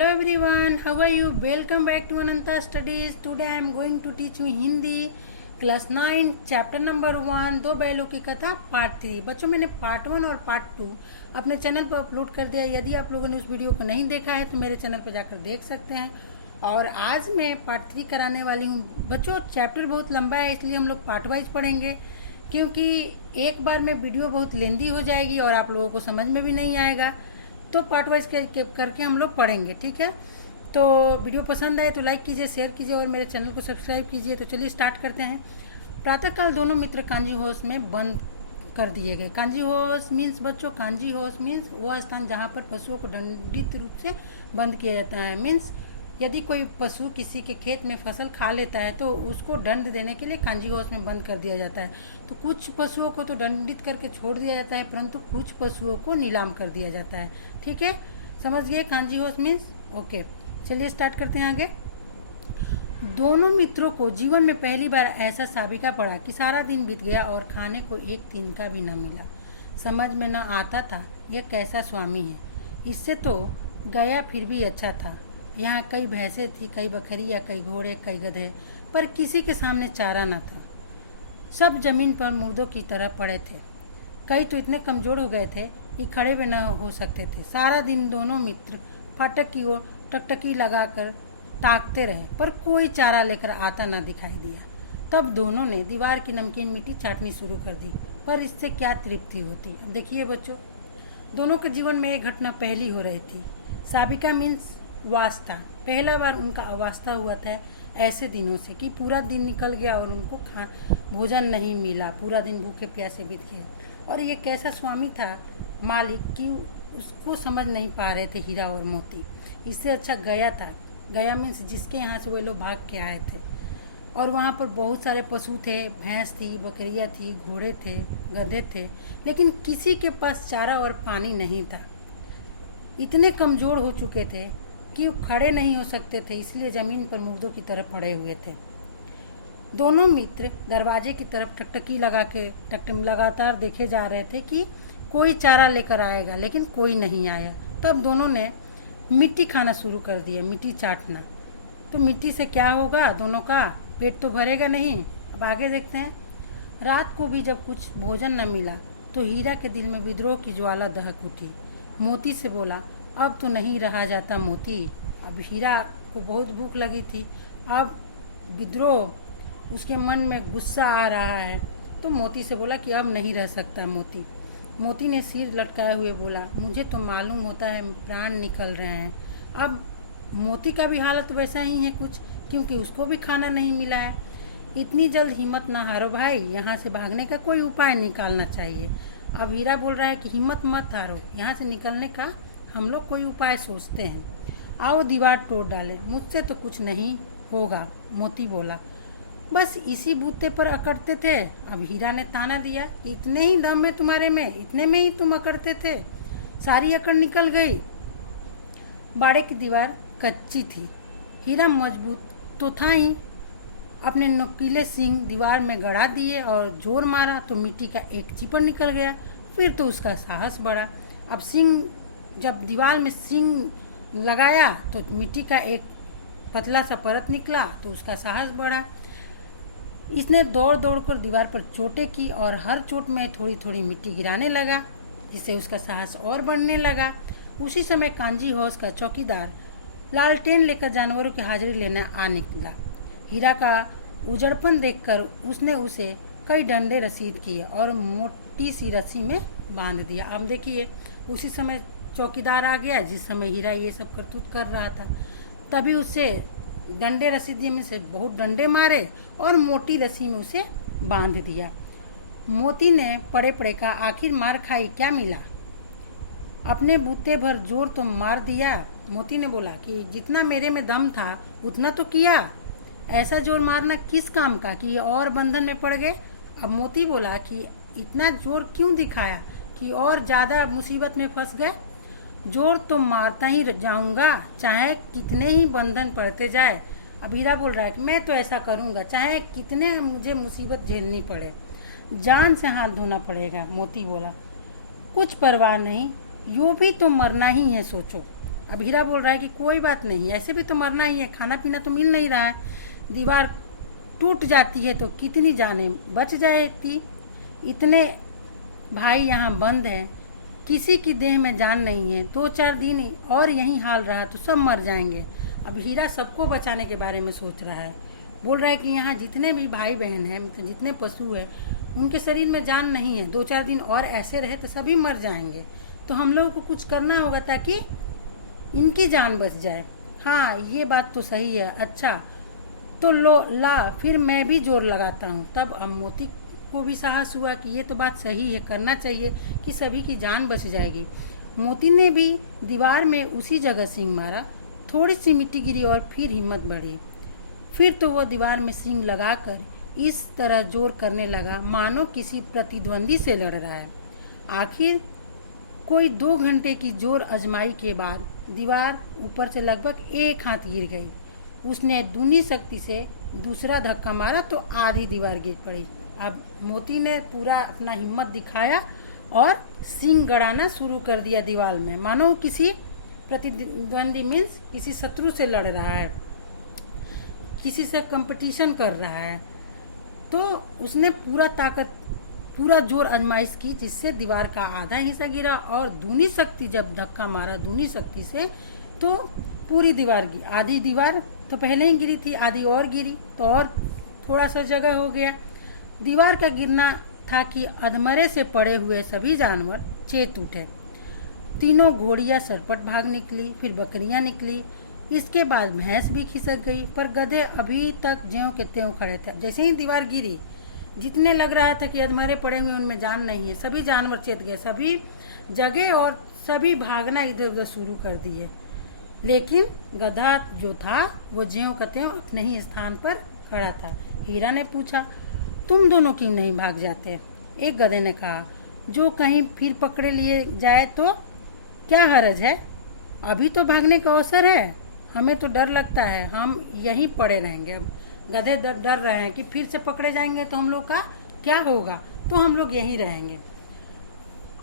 Hello everyone, how are you? Welcome back to Ananta Studies. Today I am going to teach you Hindi class 9 chapter number 1 दो बैलों की कथा part 3। बच्चों मैंने part 1 और part 2 अपने चैनल पर अपलोड कर दिया। यदि आप लोगों ने उस वीडियो को नहीं देखा है तो मेरे चैनल पर जाकर देख सकते हैं। और आज मैं पार्ट 3 कराने वाली हूँ। बच्चों चैप्टर बहुत लंबा है इसलिए हम लोग पार्ट वाइज पढ़ेंगे, क्योंकि एक बार में वीडियो बहुत लेंदी हो जाएगी और आप लोगों को समझ में भी नहीं आएगा। तो पार्ट वाइज करके हम लोग पढ़ेंगे, ठीक है। तो वीडियो पसंद आए तो लाइक कीजिए, शेयर कीजिए और मेरे चैनल को सब्सक्राइब कीजिए। तो चलिए स्टार्ट करते हैं। प्रातःकाल दोनों मित्र कांजी हाउस में बंद कर दिए गए। कांजी हाउस मीन्स बच्चों, कांजी हाउस मीन्स वह स्थान जहाँ पर पशुओं को दंडित रूप से बंद किया जाता है। मीन्स यदि कोई पशु किसी के खेत में फसल खा लेता है तो उसको दंड देने के लिए कांजी हाउस में बंद कर दिया जाता है। तो कुछ पशुओं को तो दंडित करके छोड़ दिया जाता है, परंतु कुछ पशुओं को नीलाम कर दिया जाता है, ठीक है। समझ गए कांजी हाउस मीन्स? ओके, चलिए स्टार्ट करते हैं आगे। दोनों मित्रों को जीवन में पहली बार ऐसा साबिका पड़ा कि सारा दिन बीत गया और खाने को एक तिनका भी न मिला। समझ में न आता था यह कैसा स्वामी है। इससे तो गया फिर भी अच्छा था। यहाँ कई भैंसें थी, कई बकरियाँ, कई घोड़े, कई गधे, पर किसी के सामने चारा न था। सब जमीन पर मुर्दों की तरह पड़े थे। कई तो इतने कमज़ोर हो गए थे कि खड़े भी न हो सकते थे। सारा दिन दोनों मित्र फाटक की ओर टकटकी लगाकर ताकते रहे, पर कोई चारा लेकर आता न दिखाई दिया। तब दोनों ने दीवार की नमकीन मिट्टी चाटनी शुरू कर दी, पर इससे क्या तृप्ति होती। अब देखिए बच्चों, दोनों के जीवन में एक घटना पहली हो रही थी। साबिका मीन्स वास्ता। पहला बार उनका अवास्ता हुआ था ऐसे दिनों से कि पूरा दिन निकल गया और उनको भोजन नहीं मिला। पूरा दिन भूखे प्यासे बीत गए। और ये कैसा स्वामी था मालिक कि उसको समझ नहीं पा रहे थे हीरा और मोती। इससे अच्छा गया था। गया मीन्स जिसके यहाँ से वे लोग भाग के आए थे। और वहाँ पर बहुत सारे पशु थे, भैंस थी, बकरियाँ थी, घोड़े थे, गधे थे, लेकिन किसी के पास चारा और पानी नहीं था। इतने कमज़ोर हो चुके थे कि वो खड़े नहीं हो सकते थे, इसलिए ज़मीन पर मुर्दों की तरह पड़े हुए थे। दोनों मित्र दरवाजे की तरफ टकटकी लगा के लगातार देखे जा रहे थे कि कोई चारा लेकर आएगा, लेकिन कोई नहीं आया। तब दोनों ने मिट्टी खाना शुरू कर दिया, मिट्टी चाटना। तो मिट्टी से क्या होगा, दोनों का पेट तो भरेगा नहीं। अब आगे देखते हैं। रात को भी जब कुछ भोजन न मिला तो हीरा के दिल में विद्रोह की ज्वाला दहक उठी। मोती से बोला, अब तो नहीं रहा जाता मोती। अब हीरा को बहुत भूख लगी थी, अब विद्रोह, उसके मन में गुस्सा आ रहा है। तो मोती से बोला कि अब नहीं रह सकता मोती। मोती ने सिर लटकाए हुए बोला, मुझे तो मालूम होता है प्राण निकल रहे हैं। अब मोती का भी हालत वैसा ही है कुछ, क्योंकि उसको भी खाना नहीं मिला है। इतनी जल्द हिम्मत ना हारो भाई, यहाँ से भागने का कोई उपाय निकालना चाहिए। अब हीरा बोल रहा है कि हिम्मत मत हारो, यहाँ से निकलने का हम लोग कोई उपाय सोचते हैं। आओ दीवार तोड़ डालें, मुझसे तो कुछ नहीं होगा। मोती बोला, बस इसी बूते पर अकड़ते थे। अब हीरा ने ताना दिया, इतने ही दम है तुम्हारे में, इतने में ही तुम अकड़ते थे, सारी अकड़ निकल गई। बाड़े की दीवार कच्ची थी, हीरा मजबूत तो था ही। अपने नुकीले सींग दीवार में गड़ा दिए और जोर मारा तो मिट्टी का एक चिपड़ निकल गया। फिर तो उसका साहस बढ़ा। अब सींग, जब दीवार में सींग लगाया तो मिट्टी का एक पतला सा परत निकला तो उसका साहस बढ़ा। इसने दौड़ दौड़ कर दीवार पर चोटें की और हर चोट में थोड़ी थोड़ी मिट्टी गिराने लगा, जिससे उसका साहस और बढ़ने लगा। उसी समय कांजी हाउस का चौकीदार लालटेन लेकर जानवरों की हाजिरी लेने आ निकला। हीरा का उजड़पन देखकर उसने उसे कई डंडे रसीद किए और मोटी सी रस्सी में बांध दिया। अब देखिए, उसी समय चौकीदार आ गया जिस समय हीरा ये सब करतूत कर रहा था। तभी उसे डंडे रसीदी में से बहुत डंडे मारे और मोटी रस्सी में उसे बांध दिया। मोती ने पड़े पड़े का आखिर मार खाई क्या मिला, अपने बूते भर जोर तो मार दिया। मोती ने बोला कि जितना मेरे में दम था उतना तो किया, ऐसा जोर मारना किस काम का कि और बंधन में पड़ गए। अब मोती बोला कि इतना जोर क्यों दिखाया कि और ज़्यादा मुसीबत में फंस गए। जोर तो मारता ही जाऊंगा, चाहे कितने ही बंधन पड़ते जाए। अब हीरा बोल रहा है कि मैं तो ऐसा करूंगा चाहे कितने मुझे मुसीबत झेलनी पड़े, जान से हाथ धोना पड़ेगा। मोती बोला, कुछ परवाह नहीं, यूँ भी तो मरना ही है, सोचो। अब हीरा बोल रहा है कि कोई बात नहीं, ऐसे भी तो मरना ही है, खाना पीना तो मिल नहीं रहा है, दीवार टूट जाती है तो कितनी जानें बच जाती। इतने भाई यहाँ बंद हैं, किसी की देह में जान नहीं है, 2-4 दिन और यही हाल रहा तो सब मर जाएंगे। अब हीरा सबको बचाने के बारे में सोच रहा है, बोल रहा है कि यहाँ जितने भी भाई बहन हैं, मतलब जितने पशु हैं, उनके शरीर में जान नहीं है, 2-4 दिन और ऐसे रहे तो सभी मर जाएंगे, तो हम लोगों को कुछ करना होगा ताकि इनकी जान बच जाए। हाँ ये बात तो सही है, अच्छा तो लो ला फिर मैं भी जोर लगाता हूँ। तब अब मोती को भी साहस हुआ कि ये तो बात सही है, करना चाहिए कि सभी की जान बच जाएगी। मोती ने भी दीवार में उसी जगह सींग मारा, थोड़ी सी मिट्टी गिरी और फिर हिम्मत बढ़ी। फिर तो वो दीवार में सींग लगाकर इस तरह जोर करने लगा मानो किसी प्रतिद्वंदी से लड़ रहा है। आखिर कोई 2 घंटे की जोर आजमाई के बाद दीवार ऊपर से लगभग 1 हाथ गिर गई। उसने दूनी शक्ति से दूसरा धक्का मारा तो आधी दीवार गिर पड़ी। अब मोती ने पूरा अपना हिम्मत दिखाया और सींग गड़ाना शुरू कर दिया दीवार में, मानो वो किसी प्रतिद्वंदी मीन्स किसी शत्रु से लड़ रहा है, किसी से कंपटीशन कर रहा है। तो उसने पूरा जोर आजमाइश की, जिससे दीवार का आधा हिस्सा गिरा और दूनी शक्ति जब धक्का मारा दूनी शक्ति से तो पूरी दीवार गिरी। आधी दीवार तो पहले ही गिरी थी, आधी और गिरी तो और थोड़ा सा जगह हो गया। दीवार का गिरना था कि अधमरे से पड़े हुए सभी जानवर चेत उठे। तीनों घोड़ियां सरपट भाग निकली, फिर बकरियां निकली, इसके बाद भैंस भी खिसक गई, पर गधे अभी तक ज्यों के त्यों खड़े थे। जैसे ही दीवार गिरी, जितने लग रहा था कि अधमरे पड़े हुए उनमें जान नहीं है, सभी जानवर चेत गए, सभी जगह और सभी भागना इधर उधर शुरू कर दिए। लेकिन गधा जो था वो ज्यों का त्यों अपने ही स्थान पर खड़ा था। हीरा ने पूछा, तुम दोनों क्यों नहीं भाग जाते? एक गधे ने कहा, जो कहीं फिर पकड़े लिए जाए तो क्या हर्ज है, अभी तो भागने का अवसर है, हमें तो डर लगता है, हम यहीं पड़े रहेंगे। अब गधे डर रहे हैं कि फिर से पकड़े जाएंगे तो हम लोग का क्या होगा, तो हम लोग यहीं रहेंगे।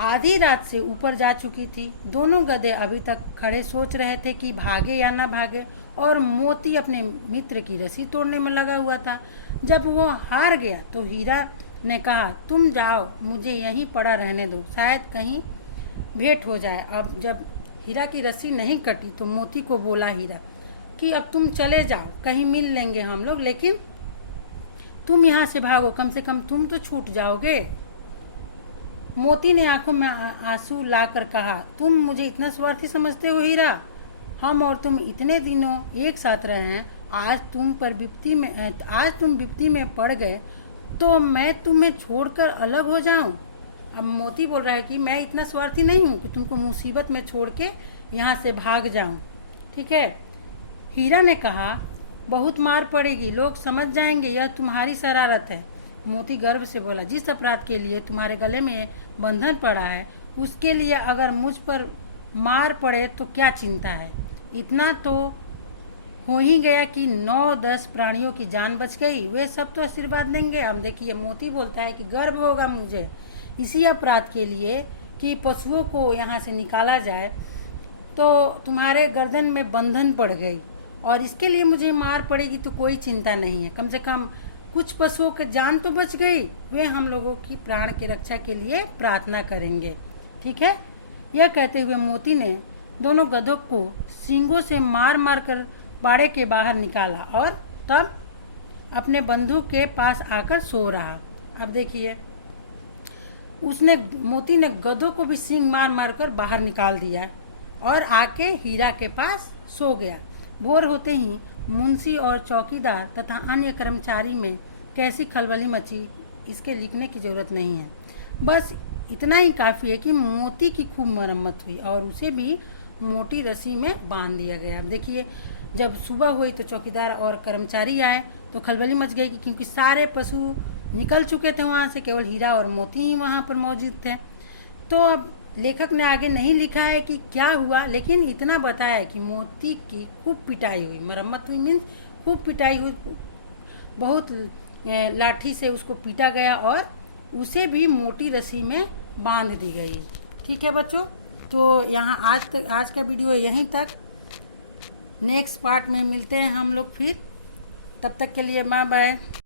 आधी रात से ऊपर जा चुकी थी, दोनों गधे अभी तक खड़े सोच रहे थे कि भागे या ना भागे, और मोती अपने मित्र की रस्सी तोड़ने में लगा हुआ था। जब वो हार गया तो हीरा ने कहा, तुम जाओ, मुझे यहीं पड़ा रहने दो, शायद कहीं भेंट हो जाए। अब जब हीरा की रस्सी नहीं कटी तो मोती को बोला हीरा कि अब तुम चले जाओ, कहीं मिल लेंगे हम लोग, लेकिन तुम यहाँ से भागो, कम से कम तुम तो छूट जाओगे। मोती ने आंखों में आंसू लाकर कहा, तुम मुझे इतना स्वार्थी समझते हो हीरा? हम और तुम इतने दिनों एक साथ रहे हैं, आज तुम विपत्ति में पड़ गए तो मैं तुम्हें छोड़कर अलग हो जाऊं? अब मोती बोल रहा है कि मैं इतना स्वार्थी नहीं हूँ कि तुमको मुसीबत में छोड़ के यहाँ से भाग जाऊँ, ठीक है। हीरा ने कहा, बहुत मार पड़ेगी, लोग समझ जाएंगे यह तुम्हारी शरारत है। मोती गर्व से बोला, जिस अपराध के लिए तुम्हारे गले में बंधन पड़ा है उसके लिए अगर मुझ पर मार पड़े तो क्या चिंता है, इतना तो हो ही गया कि 9-10 प्राणियों की जान बच गई, वे सब तो आशीर्वाद देंगे। अब देखिए मोती बोलता है कि गर्व होगा मुझे इसी अपराध के लिए कि पशुओं को यहाँ से निकाला जाए तो तुम्हारे गर्दन में बंधन पड़ गई, और इसके लिए मुझे मार पड़ेगी तो कोई चिंता नहीं है, कम से कम कुछ पशुओं की जान तो बच गई, वे हम लोगों की प्राण की रक्षा के लिए प्रार्थना करेंगे, ठीक है। यह कहते हुए मोती ने दोनों गधों को सींगों से मार मार कर बाड़े के बाहर निकाला और तब अपने बंधु के पास आकर सो रहा। अब देखिए मोती ने गधों को भी सींग मार मार कर बाहर निकाल दिया और आके हीरा के पास सो गया। भोर होते ही मुंशी और चौकीदार तथा अन्य कर्मचारी में कैसी खलबली मची, इसके लिखने की जरूरत नहीं है, बस इतना ही काफ़ी है कि मोती की खूब मरम्मत हुई और उसे भी मोटी रस्सी में बांध दिया गया। अब देखिए जब सुबह हुई तो चौकीदार और कर्मचारी आए तो खलबली मच गई क्योंकि सारे पशु निकल चुके थे वहाँ से, केवल हीरा और मोती ही वहाँ पर मौजूद थे। तो अब लेखक ने आगे नहीं लिखा है कि क्या हुआ, लेकिन इतना बताया कि मोती की खूब पिटाई हुई, मरम्मत हुई मीन्स खूब पिटाई हुई, बहुत लाठी से उसको पीटा गया और उसे भी मोटी रस्सी में बांध दी गई। ठीक है बच्चों। तो यहाँ आज का वीडियो यहीं तक। नेक्स्ट पार्ट में मिलते हैं हम लोग फिर। तब तक के लिए बाय बाय।